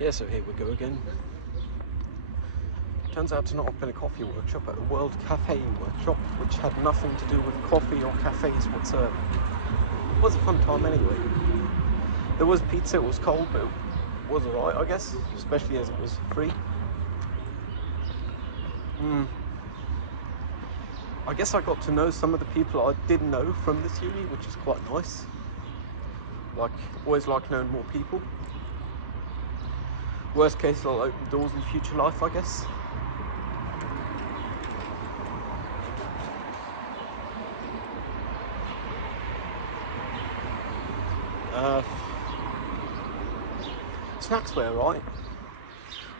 Yeah, so here we go again. Turns out to not have been a coffee workshop, but a World Cafe workshop, which had nothing to do with coffee or cafes whatsoever. It was a fun time anyway. There was pizza, it was cold, but it was alright, I guess, especially as it was free. I guess I got to know some of the people I didn't know from this uni, which is quite nice. Like, always like knowing more people. Worst case, it'll open doors in future life, I guess. Snacks were right.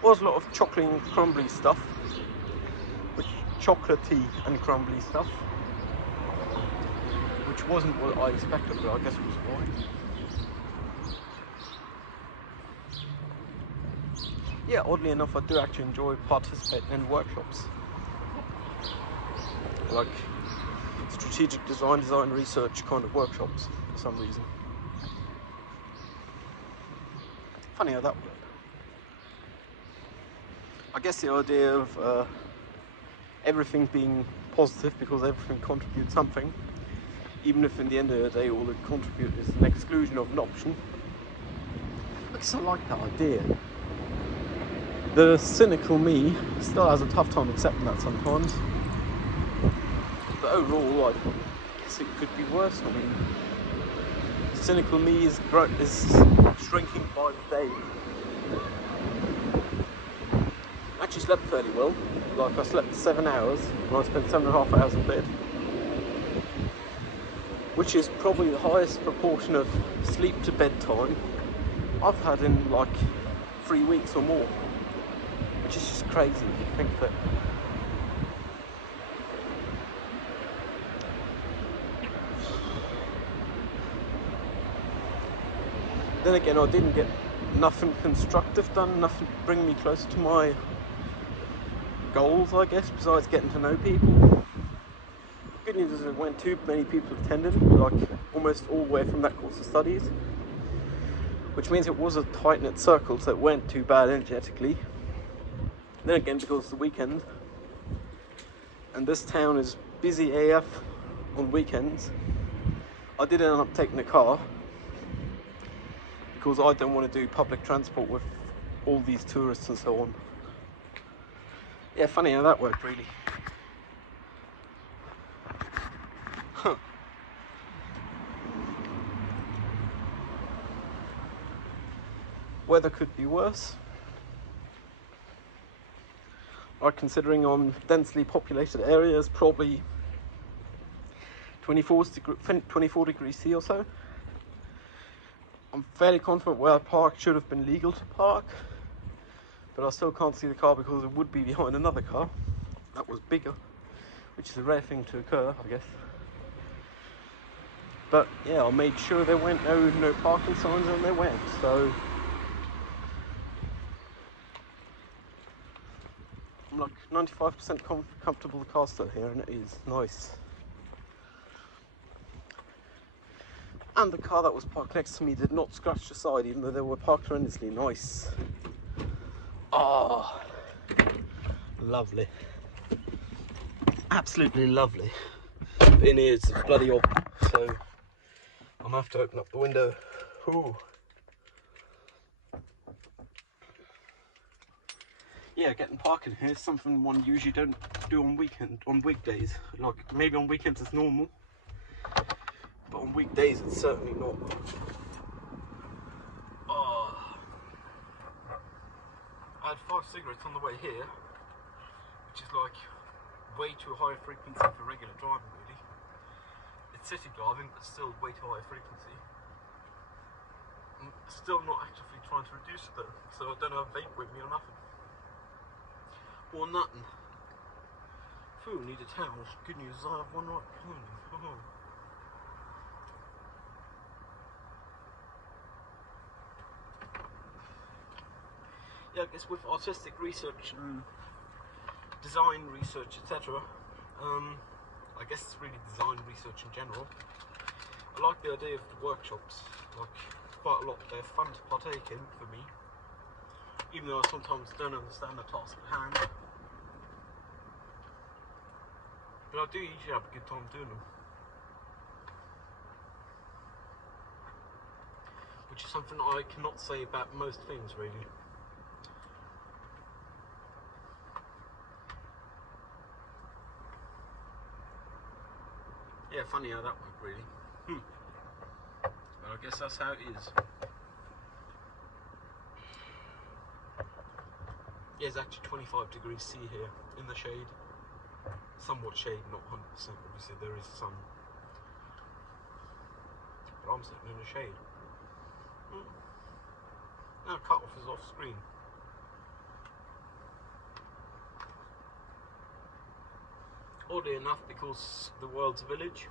Was a lot of chocolatey and crumbly stuff, chocolatey and crumbly stuff, which wasn't what I expected, but I guess it was right. Yeah, oddly enough, I do actually enjoy participating in workshops, like strategic design research kind of workshops for some reason. Funny how that worked. I guess the idea of everything being positive because everything contributes something, even if in the end of the day all it contributes is an exclusion of an option. I guess I like that idea. The cynical me still has a tough time accepting that sometimes. But overall, I guess it could be worse. I mean, cynical me is shrinking by the day. I actually slept fairly well. Like, I slept 7 hours, and I spent 7.5 hours in bed, which is probably the highest proportion of sleep to bedtime I've had in like 3 weeks or more, which is just crazy if you think of it. Then again, I didn't get nothing constructive done, nothing to bring me closer to my goals, I guess, besides getting to know people. Good news is there weren't too many people attending, like almost all the way from that course of studies, which means it was a tight-knit circle, so it weren't too bad energetically. Then again, because it's the weekend, and this town is busy AF on weekends, I did end up taking a car, because I don't want to do public transport with all these tourists and so on. Yeah, funny how that worked, really. Huh. Weather could be worse. Like, considering on densely populated areas, probably 24 degrees C or so. I'm fairly confident where I parked should have been legal to park, but I still can't see the car because it would be behind another car that was bigger, which is a rare thing to occur, I guess. But yeah, I made sure there went no parking signs, and they went, so I'm like 95% comfortable the car's still here, and it is nice. And the car that was parked next to me did not scratch the side, even though they were parked horrendously. Nice. Ah, lovely. Absolutely lovely. But in here it's bloody hot, so I'm gonna have to open up the window. Ooh. Yeah, getting parking here is something one usually don't do on weekdays. Like, maybe on weekends it's normal, but on weekdays it's certainly not. Oh. I had 5 cigarettes on the way here, which is like way too high a frequency for regular driving, really. It's city driving, but still way too high a frequency. I'm still not actively trying to reduce it though, so I don't have a vape with me or nothing. Or nothing. Phew, need a towel. Good news is I have one right behind me. Oh. Yeah, I guess with artistic research and design research, etc. I guess it's really design research in general. I like the idea of the workshops, like quite a lot. They're fun to partake in for me. even though I sometimes don't understand the task at hand. But I do usually have a good time doing them. Which is something I cannot say about most things, really. Yeah, funny how that worked, really. But I guess that's how it is. Yeah, it's actually 25 degrees C here, in the shade. Somewhat shade, not 100%, obviously there is sun. But I'm sitting in the shade. Now cut-off is off screen. Oddly enough, because the world's a village,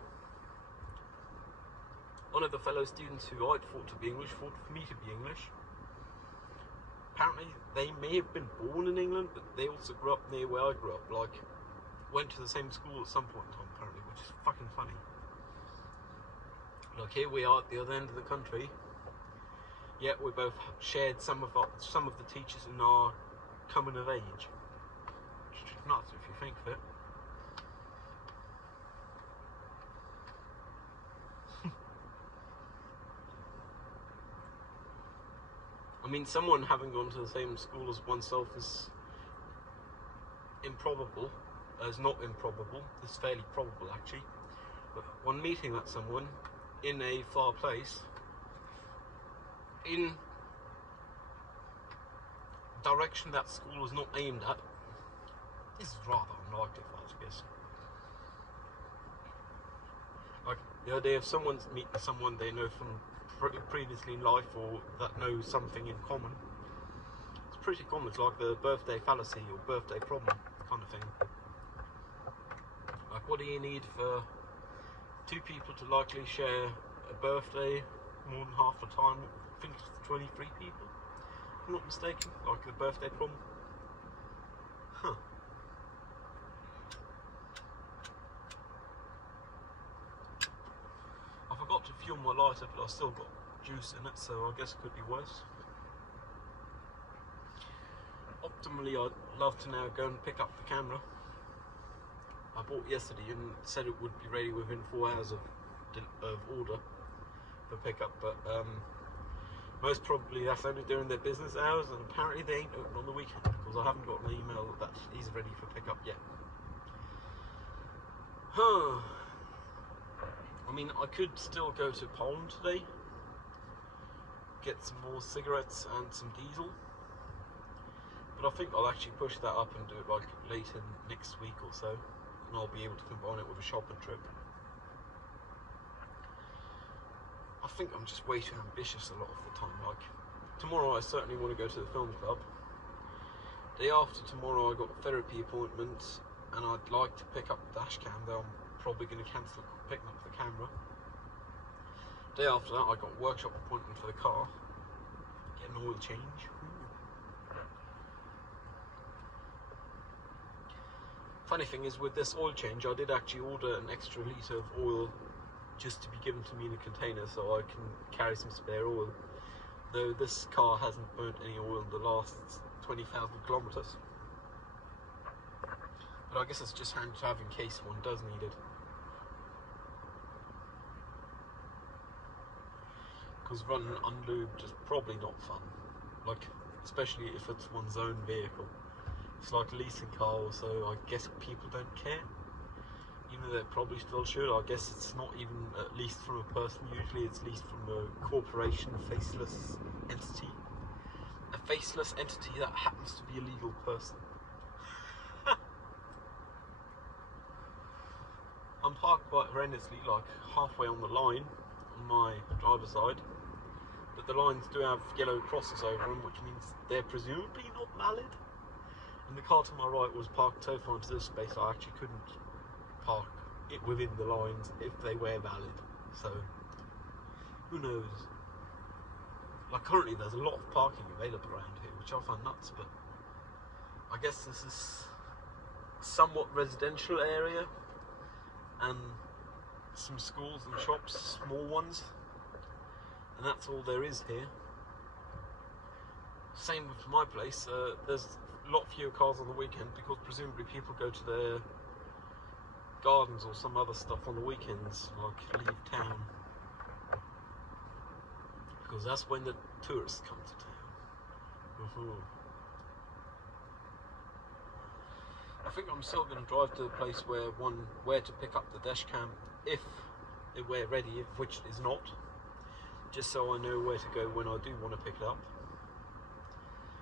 one of the fellow students who I'd thought to be English thought for me to be English. Apparently they may have been born in England, but they also grew up near where I grew up, like went to the same school at some point in time apparently, which is fucking funny. Like here we are at the other end of the country, yet we both shared some of the teachers in our coming of age. Which is nuts if you think of it. I mean, someone having gone to the same school as oneself is improbable. It's not improbable, it's fairly probable actually. But when meeting that someone in a far place, in direction that school is not aimed at, this is rather unlikely for us, I guess. Like the idea of someone's meeting someone they know from previously in life, or that knows something in common. It's pretty common. It's like the birthday fallacy or birthday problem kind of thing. Like, what do you need for two people to likely share a birthday more than half the time? I think it's 23 people, if I'm not mistaken, like the birthday problem. Huh. I forgot to fuel my lighter, but I still got juice in it, so I guess it could be worse. Optimally, I'd love to now go and pick up the camera. I bought yesterday and said it would be ready within 4 hours of order for pickup, but most probably that's only during their business hours, and apparently they ain't open on the weekend because I haven't got an email that he's ready for pickup yet. Huh. I mean, I could still go to Poland today, get some more cigarettes and some diesel, but I think I'll actually push that up and do it like later next week or so, and I'll be able to combine it with a shopping trip. I think I'm just way too ambitious a lot of the time. Like, tomorrow I certainly want to go to the film club. Day after tomorrow I got a therapy appointment, and I'd like to pick up the dash cam, though I'm probably going to cancel picking up the camera. Day after that I got a workshop appointment for the car, get an oil change. Funny thing is, with this oil change I did actually order an extra litre of oil just to be given to me in a container so I can carry some spare oil, though this car hasn't burnt any oil in the last 20,000 kilometres. But I guess it's just handy to have in case one does need it. Because running unlubed is probably not fun, like especially if it's one's own vehicle. It's like a leasing car, so I guess people don't care, even though they probably still should. I guess it's not even leased from a person, usually it's leased from a corporation, a faceless entity. A faceless entity that happens to be a legal person. I'm parked quite horrendously, like halfway on the line on my driver's side, but the lines do have yellow crosses over them, which means they're presumably not valid. And the car to my right was parked so far into this space I actually couldn't park it within the lines if they were valid. So, who knows? Like, currently there's a lot of parking available around here, which I find nuts, but I guess this is somewhat residential area and some schools and shops, small ones, and that's all there is here. Same with my place, there's a lot fewer cars on the weekend because presumably people go to their gardens or some other stuff on the weekends, like leave town. Because that's when the tourists come to town. I think I'm still going to drive to the place where to pick up the dash cam if we're ready, which it is not, just so I know where to go when I do want to pick it up.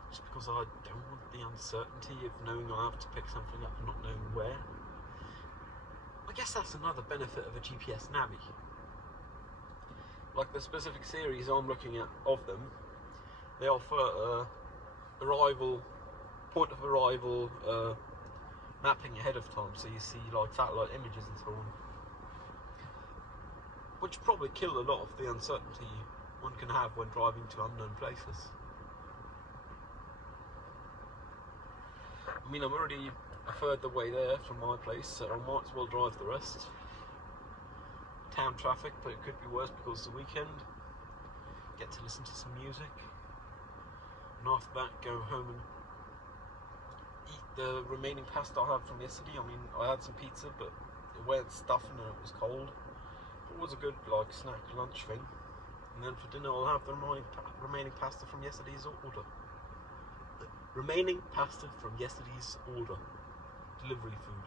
Just because I don't want the uncertainty of knowing I have to pick something up and not knowing where. I guess that's another benefit of a GPS navi. Like the specific series I'm looking at of them, they offer point of arrival mapping ahead of time, so you see like satellite images and so on, which probably kill a lot of the uncertainty one can have when driving to unknown places. I mean, I'm already a third the way there from my place, so I might as well drive the rest. Town traffic, but it could be worse because it's the weekend. Get to listen to some music, and after that go home and eat the remaining pasta I had from yesterday. I mean, I had some pizza, but it weren't stuffing and it was cold. It was a good like snack lunch thing. And then for dinner I'll have the remaining pasta from yesterday's order. Remaining pasta from yesterday's order. Delivery food.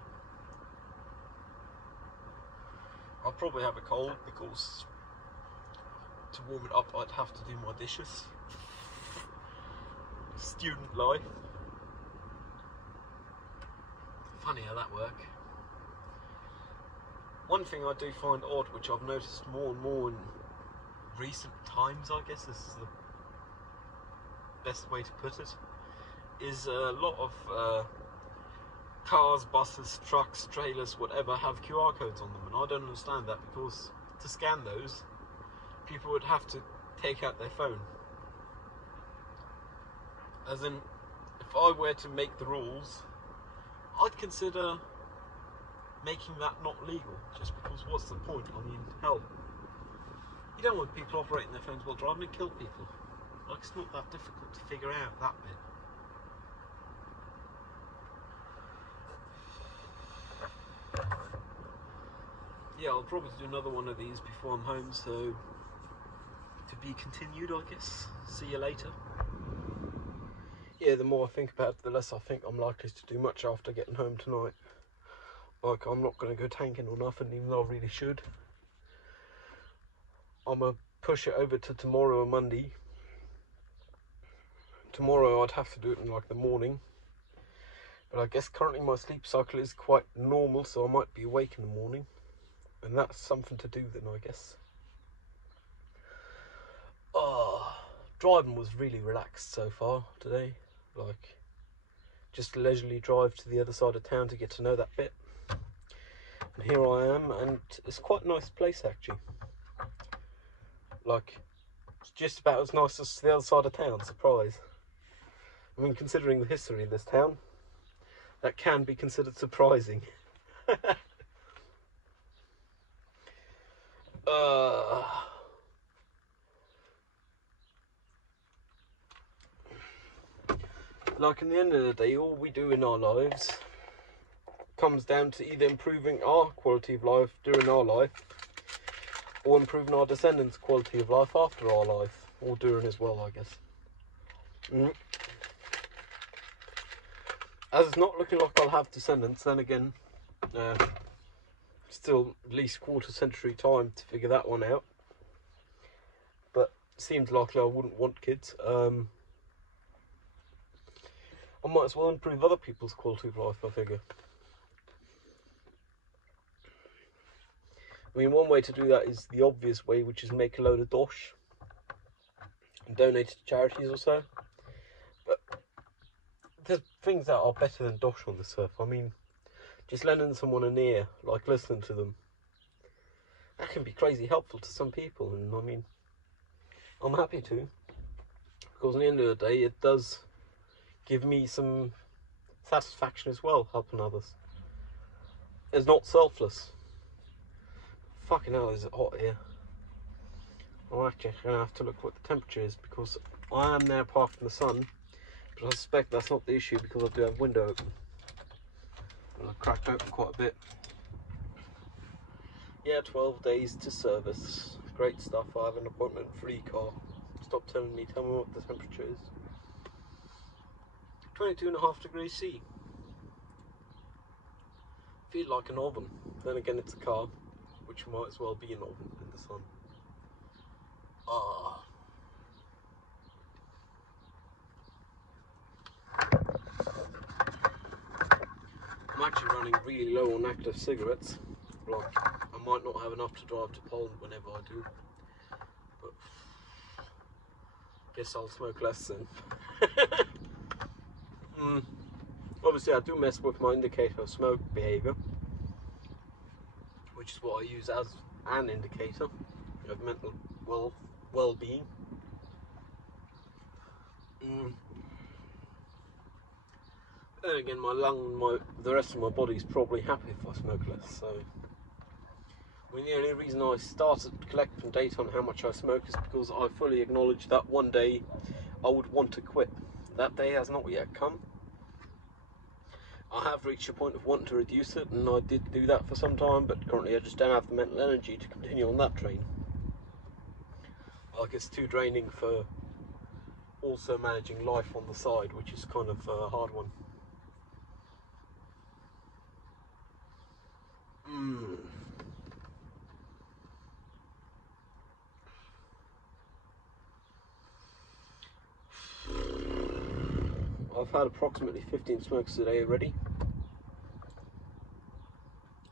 I'll probably have a cold because to warm it up I'd have to do my dishes. Student life. Funny how that works. One thing I do find odd, which I've noticed more and more in recent times, I guess this is the best way to put it, is a lot of cars, buses, trucks, trailers, whatever, have QR codes on them, and I don't understand that, because to scan those, people would have to take out their phone. As in, if I were to make the rules, I'd consider making that not legal, just because what's the point? I mean, hell, you don't want people operating their phones while driving and kill people. Like, it's not that difficult to figure out that bit. Yeah, I'll probably do another one of these before I'm home, so to be continued, I guess. See you later. Yeah, the more I think about it, the less I think I'm likely to do much after getting home tonight. Like, I'm not going to go tanking or nothing, even though I really should. I'm going to push it over to tomorrow or Monday. Tomorrow I'd have to do it in like the morning. But I guess currently my sleep cycle is quite normal, so I might be awake in the morning. And that's something to do then, I guess. Driving was really relaxed so far today. Like, just a leisurely drive to the other side of town to get to know that bit. And here I am, and it's quite a nice place actually. Like, it's just about as nice as the other side of town, surprise. I mean, considering the history of this town, that can be considered surprising. Like, in the end of the day, all we do in our lives comes down to either improving our quality of life during our life, or improving our descendants' quality of life after our life, or during as well, I guess. As it's not looking like I'll have descendants, then again, still at least quarter century time to figure that one out. But it seems likely I wouldn't want kids. I might as well improve other people's quality of life, I figure. I mean, one way to do that is the obvious way, which is make a load of dosh and donate it to charities or so. But there's things that are better than dosh on this earth. I mean, just lending someone an ear, like listening to them, that can be crazy helpful to some people, and I mean, I'm happy to, because at the end of the day, it does give me some satisfaction as well, helping others. It's not selfless. Fucking hell, is it hot here? I'm actually going to have to look what the temperature is, because I am now parked in the sun, But I suspect that's not the issue because I do have window open. And I cracked open quite a bit. Yeah, 12 days to service. Great stuff. I have an appointment-free car. Stop telling me, tell me what the temperature is. 22.5 degrees C. Feel like an oven. Then again, it's a car, which might as well be an oven in the sun. Ah. I'm actually running really low on active cigarettes. Like, I might not have enough to drive to Poland whenever I do. But guess I'll smoke less then. Obviously, I do mess with my indicator of smoke behaviour, which is what I use as an indicator of mental well-being. Then again, my lung and the rest of my body is probably happy if I smoke less. So, I mean, the only reason I started collecting data on how much I smoke is because I fully acknowledge that one day I would want to quit. That day has not yet come. I have reached a point of wanting to reduce it, and I did do that for some time, but currently I just don't have the mental energy to continue on that train. Like, it's too draining for also managing life on the side, which is kind of a hard one. I've had approximately 15 smokes a day already.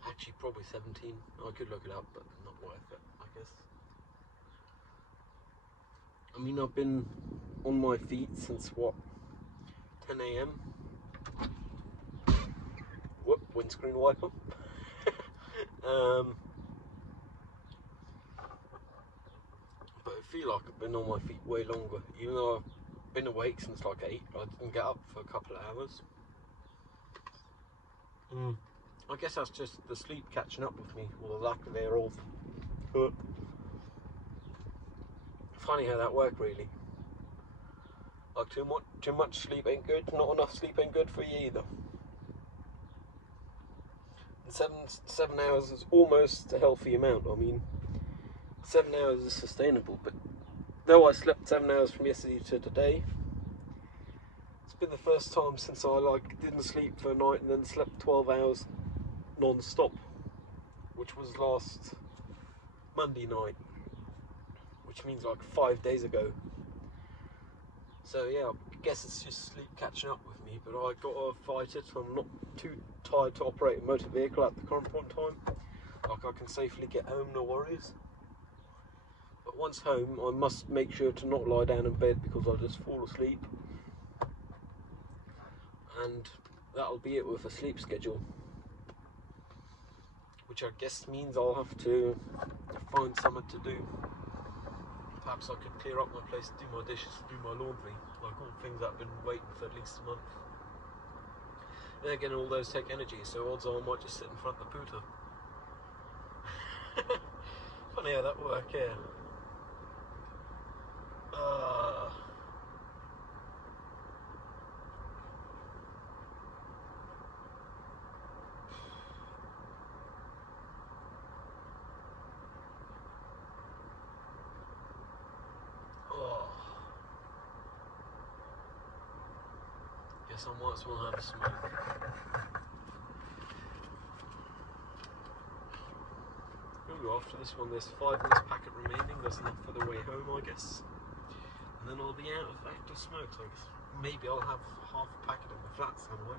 Actually, probably 17. I could look it up, but not worth it, I guess. I mean, I've been on my feet since what, 10 AM? Whoop, windscreen wiper. But I feel like I've been on my feet way longer, even though I've been awake since like 8. I didn't get up for a couple of hours. I guess that's just the sleep catching up with me, or the lack thereof. Funny how that worked, really. Like, too much sleep ain't good, not enough sleep ain't good for you either. And 7 hours is almost a healthy amount. I mean, 7 hours is sustainable, but though I slept 7 hours from yesterday to today, it's been the first time since I didn't sleep for a night and then slept 12 hours non-stop, which was last Monday night, which means like 5 days ago. So yeah, I guess it's just sleep catching up with me, but I gotta fight it. I'm not too tired to operate a motor vehicle at the current point in time. Like, I can safely get home, no worries. But once home, I must make sure to not lie down in bed because I'll just fall asleep. And that'll be it with a sleep schedule. Which I guess means I'll have to find something to do. Perhaps I could clear up my place, do my dishes, do my laundry, like all things that I've been waiting for at least a month. Then again, all those take energy, so odds are I might just sit in front of the pooter. Funny how that works, yeah. Guess I might as well have a smoke. Ooh, after this one, there's 5 minutes packet remaining. That's enough for the way home, I guess. And then I'll be out of active smoke. So maybe I'll have half a packet in the flat somewhere.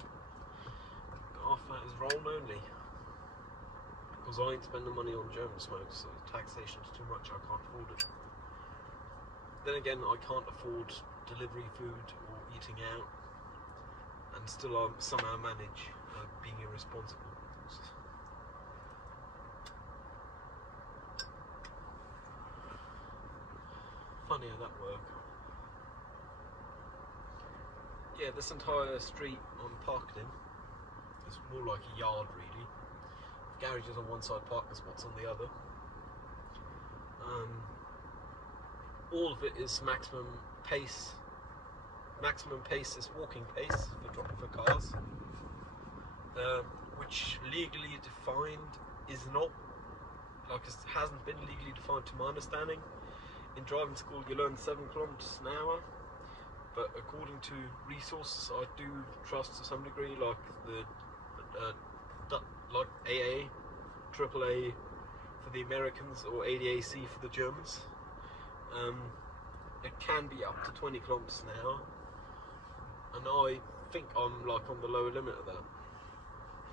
But half that is roll only. Because I ain't spending money on German smoke, so taxation's too much, I can't afford it. Then again, I can't afford delivery food or eating out, and still somehow manage being irresponsible. Funny how that works. Yeah, this entire street I'm parked in is more like a yard, really. Garages on one side, parking spots on the other. All of it is maximum pace maximum pace is walking pace for cars, which legally defined is not, like, it hasn't been legally defined to my understanding. In driving school you learn 7 kilometers an hour, but according to resources I do trust to some degree, like the like AA, AAA for the Americans, or ADAC for the Germans, it can be up to 20 kilometers an hour, and I think I'm like on the lower limit of that.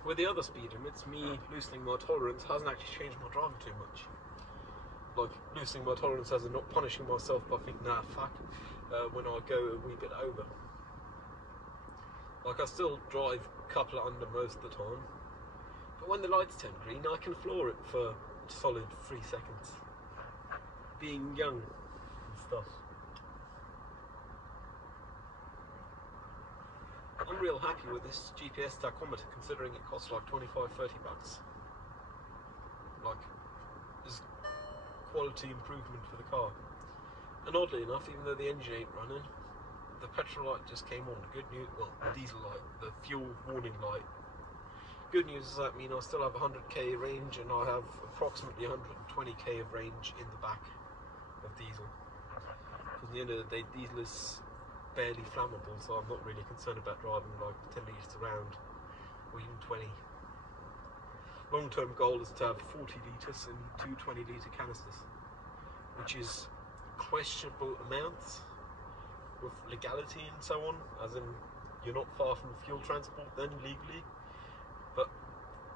With the other speed limits, me loosening my tolerance hasn't actually changed my driving too much. Like, loosening my tolerance as in not punishing myself by thinking, nah, fuck, when I go a wee bit over. Like, I still drive a couple under most of the time, but when the lights turn green, I can floor it for a solid 3 seconds. Being young and stuff. I'm real happy with this GPS tachometer, considering it costs like 25-30 bucks. Like, there's quality improvement for the car. And oddly enough, even though the engine ain't running, the petrol light just came on. Good news, well, the diesel light, the fuel warning light. Good news is that means I still have 100k range, and I have approximately 120k of range in the back of diesel. Because at the end of the day, diesel is barely flammable, so I'm not really concerned about driving like 10 litres around, or even 20. Long-term goal is to have 40 litres in 2 20-litre canisters, which is questionable amounts with legality and so on, as in you're not far from fuel transport then legally, but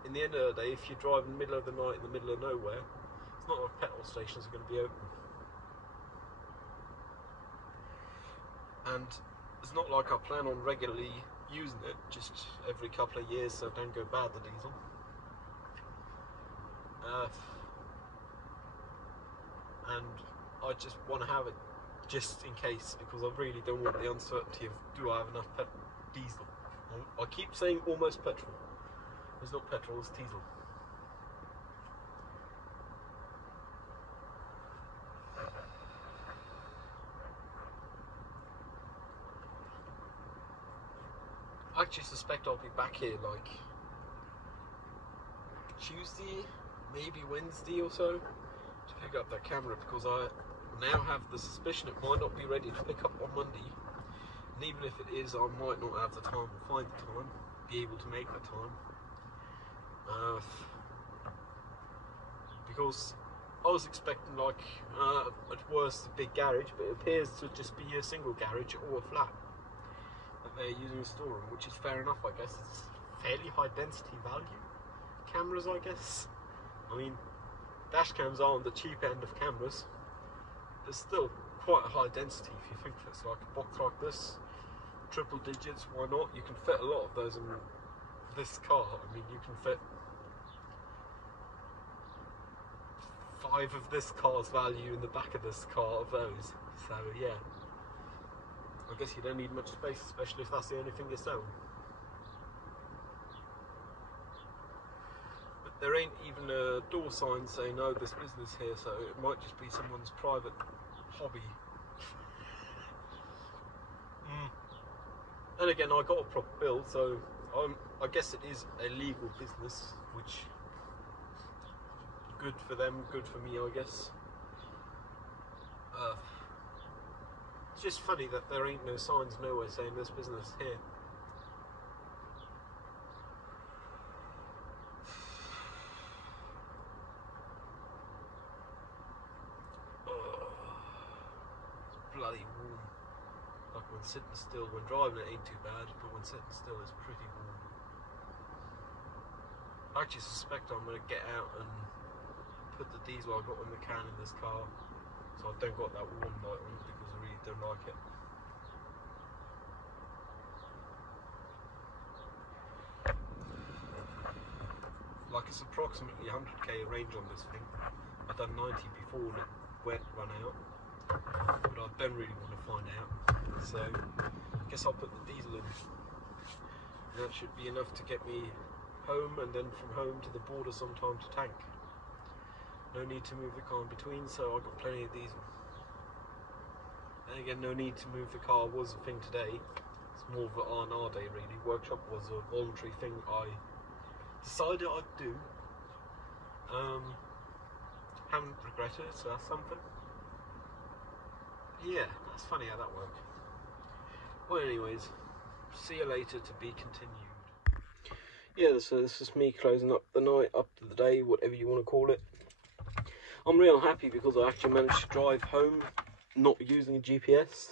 in the end of the day, if you drive in the middle of the night in the middle of nowhere, it's not like petrol stations are going to be open. And it's not like I plan on regularly using it, just every couple of years so it don't go bad, the diesel. And I just want to have it just in case, because I really don't want the uncertainty of, do I have enough diesel? I keep saying almost petrol. It's not petrol, it's diesel. I actually suspect I'll be back here like Tuesday, maybe Wednesday or so, to pick up that camera, because I now have the suspicion it might not be ready to pick up on Monday. And even if it is, I might not have the time or find the time, be able to make the time. Because I was expecting like, at worst, a big garage, but it appears to just be a single garage or a flat that they're using a storeroom, which is fair enough, I guess. It's fairly high density value cameras, I guess. I mean, dash cams are on the cheap end of cameras. There's still quite a high density if you think of it. It's like a box like this, triple digits, why not? You can fit a lot of those in this car. I mean, you can fit 5 of this car's value in the back of this car of those. So yeah, I guess you don't need much space, especially if that's the only thing you're selling. But there ain't even a door sign saying no, this business here, so it might just be someone's private hobby. And again, I got a proper bill, so I guess it is a legal business, which good for them, good for me, I guess. It's just funny that there ain't no signs nowhere saying this business here. It's bloody warm. Like when sitting still, when driving it ain't too bad, but when sitting still it's pretty warm. I actually suspect I'm going to get out and put the diesel I got in the can in this car, so I don't got that warm light on, because I really don't like it. Like, it's approximately 100k range on this thing. I've done 90 before and it went run out, but I don't really want to find out, so I guess I'll put the diesel in. And that should be enough to get me home, and then from home to the border sometime to tank. No need to move the car in between, so I've got plenty of diesel. And again, no need to move the car was a thing today. It's more of an R&R day really. Workshop was a voluntary thing I decided I'd do. Haven't regretted it, so that's something. Yeah, that's funny how that worked. Well, anyways, see you later, to be continued. Yeah, so this is me closing up the night, up to the day, whatever you want to call it. I'm real happy because I actually managed to drive home not using a GPS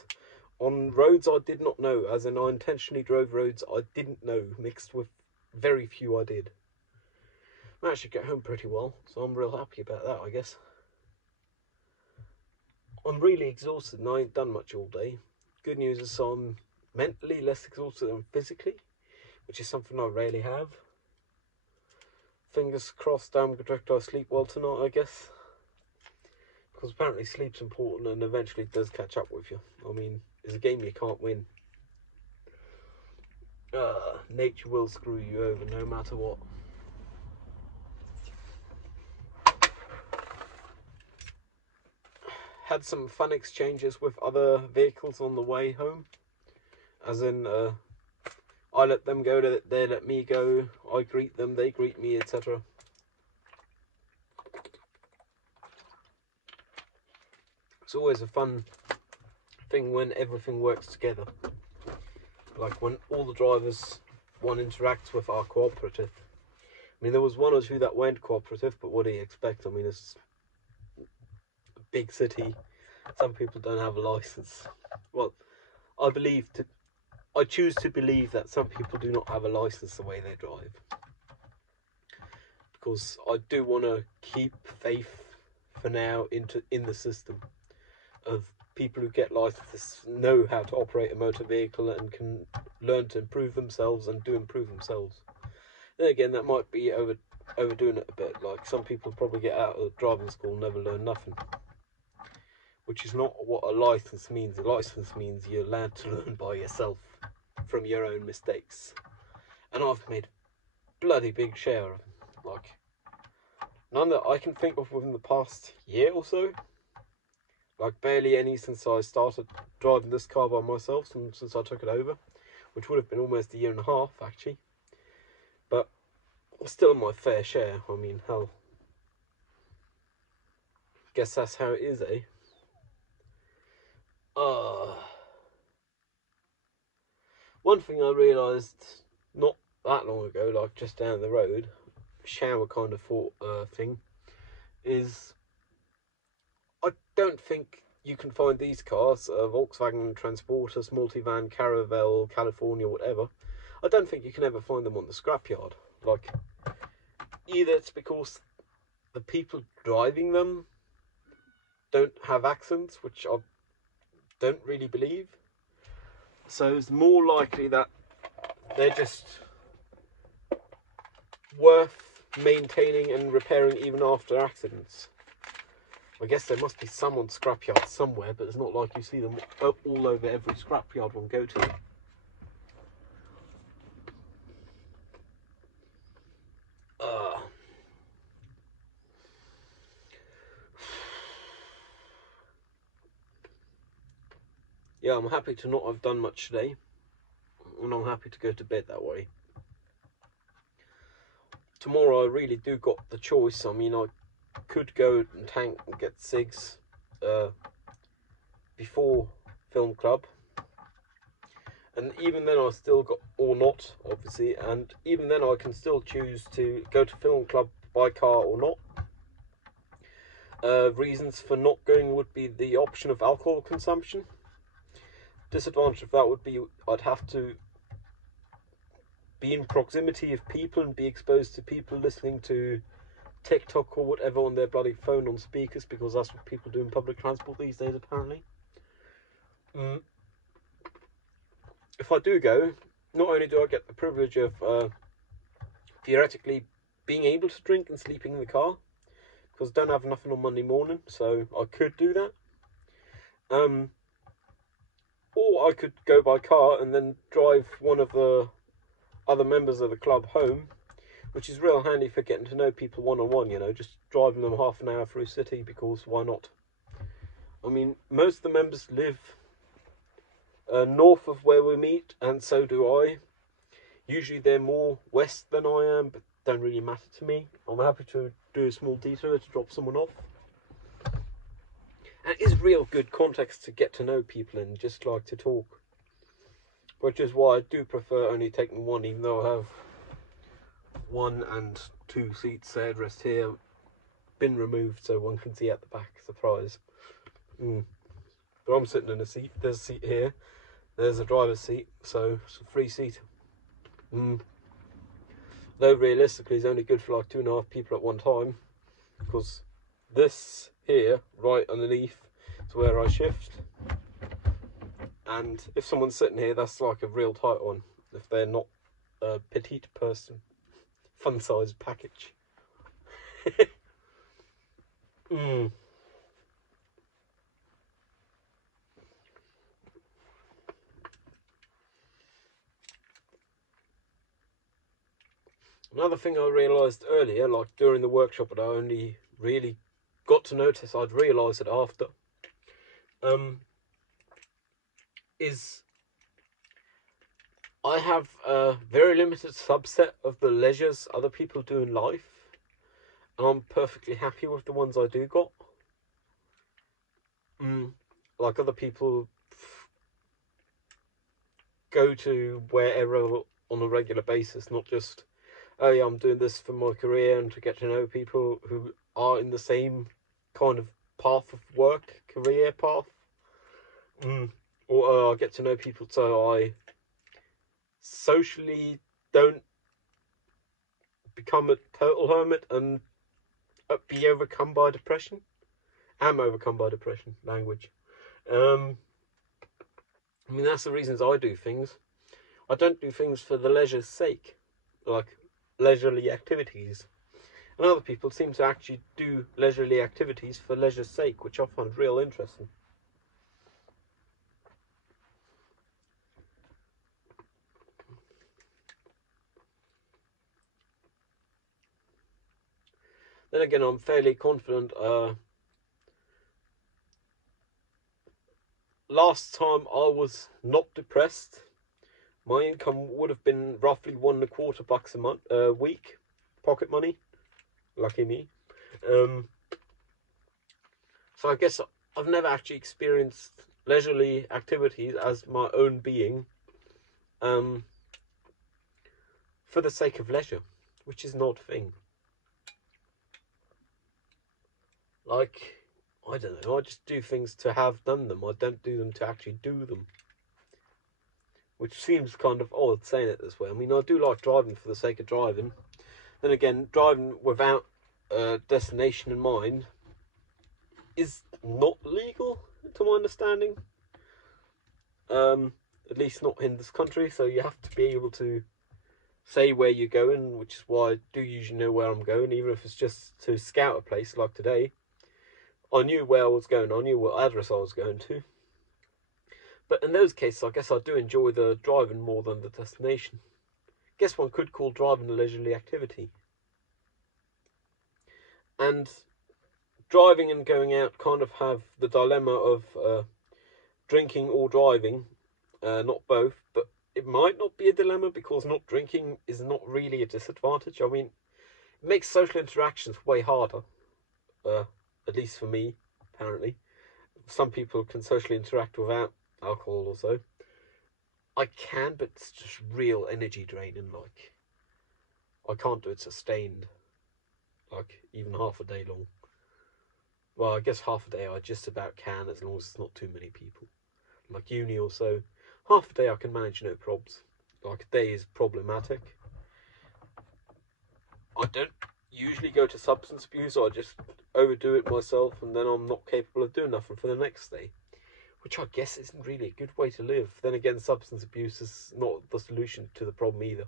on roads I did not know, as in I intentionally drove roads I didn't know, mixed with very few I did. I managed to get home pretty well, so I'm real happy about that, I guess. I'm really exhausted and I ain't done much all day. Good news is I'm mentally less exhausted than physically, which is something I rarely have. Fingers crossed I'm going to try to sleep well tonight, I guess. Because apparently sleep's important and eventually it does catch up with you. I mean, it's a game you can't win. Nature will screw you over no matter what. Had some fun exchanges with other vehicles on the way home. As in, I let them go, they let me go, I greet them, they greet me, etc. It's always a fun thing when everything works together. Like when all the drivers one interacts with are cooperative. I mean, there was one or two that weren't cooperative, but what do you expect? I mean, it's a big city. Some people don't have a license. Well, I choose to believe that some people do not have a license the way they drive. Because I do want to keep faith for now in the system of people who get licenses, know how to operate a motor vehicle and can learn to improve themselves and do improve themselves. Then again, that might be overdoing it a bit. Like some people probably get out of driving school and never learn nothing, which is not what a license means. A license means you're allowed to learn by yourself from your own mistakes. And I've made a bloody big share of them. Like none that I can think of within the past year or so. Like barely any since I started driving this car by myself, since I took it over, which would have been almost a year and a half actually. But still my fair share. I mean, hell, guess that's how it is, eh? One thing I realised not that long ago, like just down the road, shower kind of thing, is I don't think you can find these cars, Volkswagen Transporters, Multivan, Caravelle, California, whatever. I don't think you can ever find them on the scrapyard. Like, either it's because the people driving them don't have accents, which I don't really believe. So it's more likely that they're just worth maintaining and repairing even after accidents. I guess there must be some on scrapyard somewhere, but it's not like you see them all over every scrapyard one go to. Yeah, I'm happy to not have done much today, and I'm happy to go to bed that way. Tomorrow I really do got the choice. I mean, I could go and tank and get cigs before film club, and even then I still got, or not obviously, and even then I can still choose to go to film club by car or not. Reasons for not going would be the option of alcohol consumption. Disadvantage of that would be I'd have to be in proximity of people and be exposed to people listening to TikTok or whatever on their bloody phone on speakers, because that's what people do in public transport these days apparently. If I do go, not only do I get the privilege of theoretically being able to drink and sleeping in the car, because I don't have nothing on Monday morning, so I could do that. Or I could go by car and then drive one of the other members of the club home, which is real handy for getting to know people one-on-one, you know, just driving them half an hour through city, because why not? I mean, most of the members live north of where we meet, and so do I. Usually they're more west than I am, but don't really matter to me. I'm happy to do a small detour to drop someone off. And it is real good context to get to know people and just like to talk. Which is why I do prefer only taking one, even though I have 1 and 2 seats headrest here been removed so one can see at the back. Surprise. But I'm sitting in a seat. There's a seat here. There's a driver's seat, so it's a free seat. Though realistically it's only good for like 2.5 people at one time, because this here, right underneath, is where I shift. And if someone's sitting here, that's like a real tight one, if they're not a petite person. Fun size package. Another thing I realised earlier, like during the workshop, but I only really got to notice, I'd realised it after, is I have a very limited subset of the leisures other people do in life, and I'm perfectly happy with the ones I do got. Like other people go to wherever on a regular basis, not just, oh yeah, I'm doing this for my career and to get to know people who are in the same kind of path of work, career path. Or I get to know people so I socially don't become a total hermit and be overcome by depression. Am overcome by depression, language. I mean, that's the reasons I do things. I don't do things for the leisure's sake, like leisurely activities. And other people seem to actually do leisurely activities for leisure's sake, which I find real interesting. Then again, I'm fairly confident. Last time I was not depressed, my income would have been roughly $1.25 a week, pocket money. Lucky me. So I guess I've never actually experienced leisurely activities as my own being, for the sake of leisure, which is an odd thing. Like, I don't know, I just do things to have done them. I don't do them to actually do them. Which seems kind of odd saying it this way. I mean, I do like driving for the sake of driving. Then again, driving without a destination in mind is not legal, to my understanding. At least not in this country, so you have to be able to say where you're going, which is why I do usually know where I'm going, even if it's just to scout a place like today. I knew where I was going, I knew what address I was going to. But in those cases, I guess I do enjoy the driving more than the destination. Guess one could call driving a leisurely activity. And driving and going out kind of have the dilemma of drinking or driving, not both, but it might not be a dilemma because not drinking is not really a disadvantage. I mean, it makes social interactions way harder, at least for me, apparently. Some people can socially interact without alcohol or so. I can, but it's just real energy draining. Like, I can't do it sustained, like even half a day long. Well, I guess half a day I just about can, as long as it's not too many people. Like uni or so, half a day I can manage, no probs. Like a day is problematic. I don't usually go to substance abuse, I just overdo it myself and then I'm not capable of doing nothing for the next day. Which I guess isn't really a good way to live. Then again, substance abuse is not the solution to the problem either.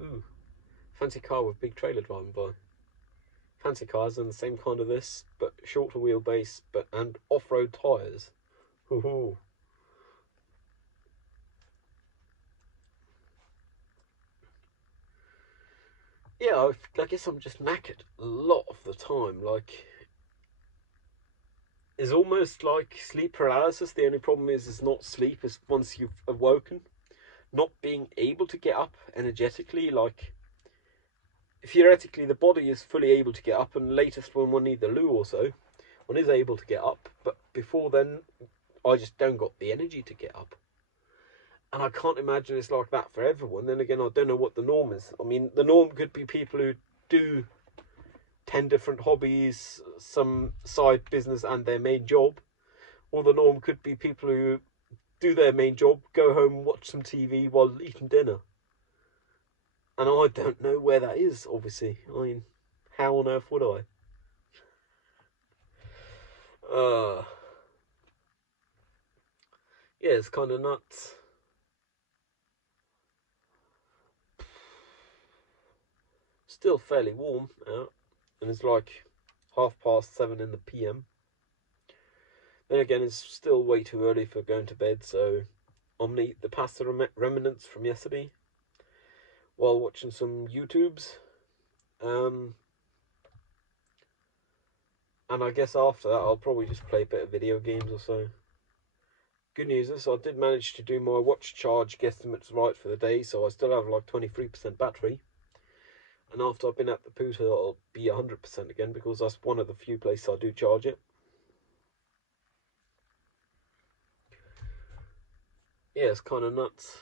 Ooh, fancy car with big trailer driving by. Fancy cars and the same kind of this, but shorter wheelbase, and off-road tyres. Ooh. Yeah, I guess I'm just knackered a lot of the time. Like, is almost like sleep paralysis. The only problem is it's not sleep, it's once you've awoken, not being able to get up energetically. Like, theoretically, the body is fully able to get up, and latest when one needs a loo or so, one is able to get up, but before then, I just don't got the energy to get up. And I can't imagine it's like that for everyone. Then again, I don't know what the norm is. I mean, the norm could be people who do 10 different hobbies, some side business and their main job. Or the norm could be people who do their main job, go home, watch some TV while eating dinner. And I don't know where that is, obviously. I mean, how on earth would I? Yeah, it's kind of nuts. Still fairly warm out, and it's like 7:30 in the PM. Then again, it's still way too early for going to bed, so I'm gonna eat the pasta remnants from yesterday while watching some YouTubes. And I guess after that, I'll probably just play a bit of video games or so. Good news is I did manage to do my watch charge guesstimates right for the day, so I still have like 23% battery. And after I've been at the Puta, I'll be 100% again, because that's one of the few places I do charge it. Yeah, it's kind of nuts.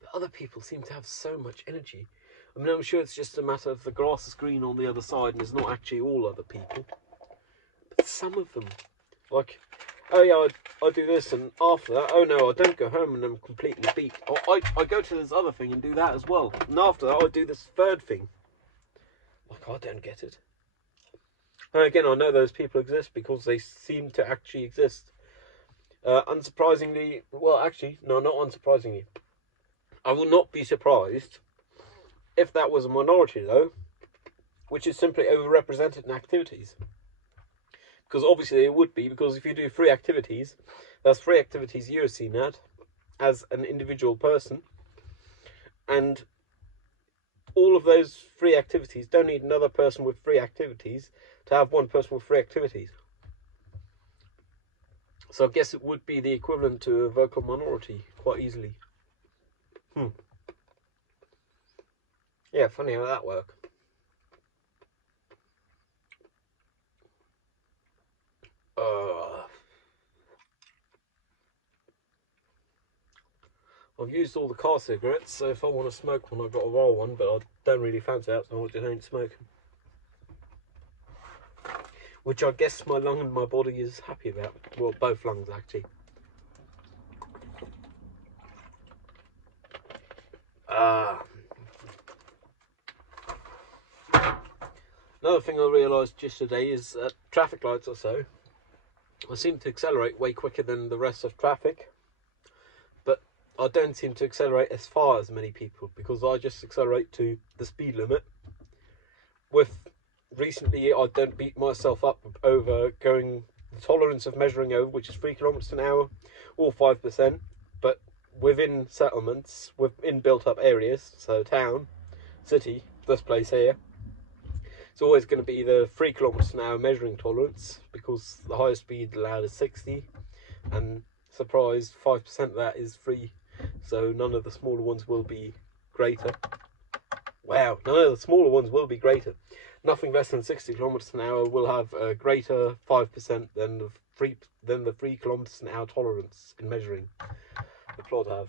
But other people seem to have so much energy. I mean, I'm sure it's just a matter of the grass is green on the other side and it's not actually all other people. But some of them, like, oh yeah, I do this, and after that, oh no, I don't go home and I'm completely beat. Or I go to this other thing and do that as well. And after that, I do this third thing. Like, I don't get it. And again, I know those people exist because they seem to actually exist. Unsurprisingly, well, actually, no, not unsurprisingly. I will not be surprised if that was a minority, though, which is simply overrepresented in activities. Because obviously it would be, because if you do 3 activities, that's 3 activities you're seen at as an individual person. And all of those 3 activities don't need another person with 3 activities to have one person with 3 activities. So I guess it would be the equivalent to a vocal minority, quite easily. Yeah, funny how that works. I've used all the car cigarettes, so if I want to smoke one, I've got to roll one, but I don't really fancy that, so I just ain't smoking. Which I guess my lung and my body is happy about. Well, both lungs, actually. Another thing I realised just today is at traffic lights or so, I seem to accelerate way quicker than the rest of traffic, but I don't seem to accelerate as far as many people, because I just accelerate to the speed limit. Recently, I don't beat myself up over going the tolerance of measuring over, which is 3 kilometers an hour or 5%, but within settlements, within built-up areas, so town, city, this place here, it's always going to be the 3 kilometers an hour measuring tolerance, because the highest speed allowed is 60, and surprise, 5% of that is free, so none of the smaller ones will be greater. Wow, none of the smaller ones will be greater. Nothing less than 60 kilometers an hour will have a greater 5% than the 3 kilometers an hour tolerance in measuring the plot have.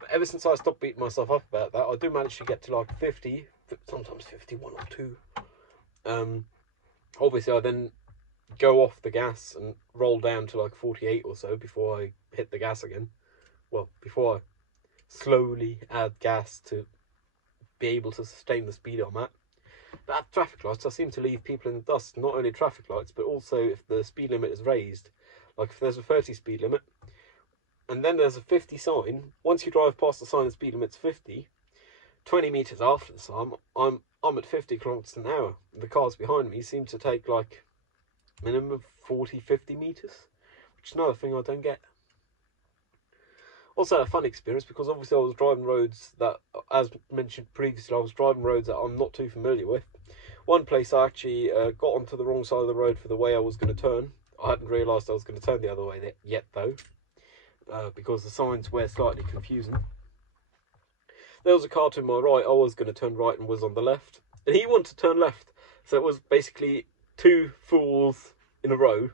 But ever since I stopped beating myself up about that, I do manage to get to like 50, sometimes 51 or 2. Obviously I then go off the gas and roll down to like 48 or so before I hit the gas again. Well, before I slowly add gas to be able to sustain the speed I'm at. But at traffic lights, I seem to leave people in the dust. Not only traffic lights, but also if the speed limit is raised. Like if there's a 30 speed limit, and then there's a 50 sign. Once you drive past the sign, the speed limit's 50. 20 meters after the sign, I'm at 50 kilometers an hour. The cars behind me seem to take like minimum of 40-50 meters, which is another thing I don't get. Also a fun experience, because obviously I was driving roads that, as mentioned previously, I was driving roads that I'm not too familiar with. One place I actually got onto the wrong side of the road for the way I was going to turn, I hadn't realised I was going to turn the other way yet though, because the signs were slightly confusing. There was a car to my right. I was going to turn right and was on the left, and he wanted to turn left. So it was basically two fools in a row.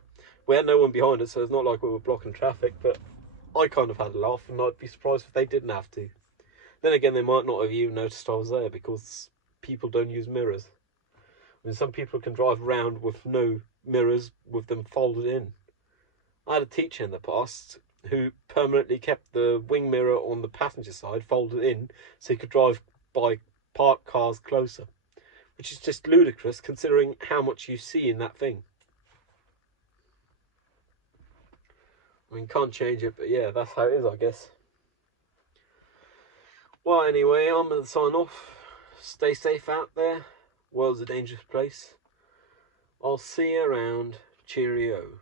We had no one behind us, so it's not like we were blocking traffic, but I kind of had a laugh, and I'd be surprised if they didn't have to. Then again, they might not have even noticed I was there, because people don't use mirrors. I mean, some people can drive around with no mirrors, with them folded in. I had a teacher in the past who permanently kept the wing mirror on the passenger side folded in so he could drive by parked cars closer, which is just ludicrous considering how much you see in that thing. I mean, can't change it, but yeah, that's how it is, I guess. Well, anyway, I'm going to sign off. Stay safe out there. World's a dangerous place. I'll see you around. Cheerio.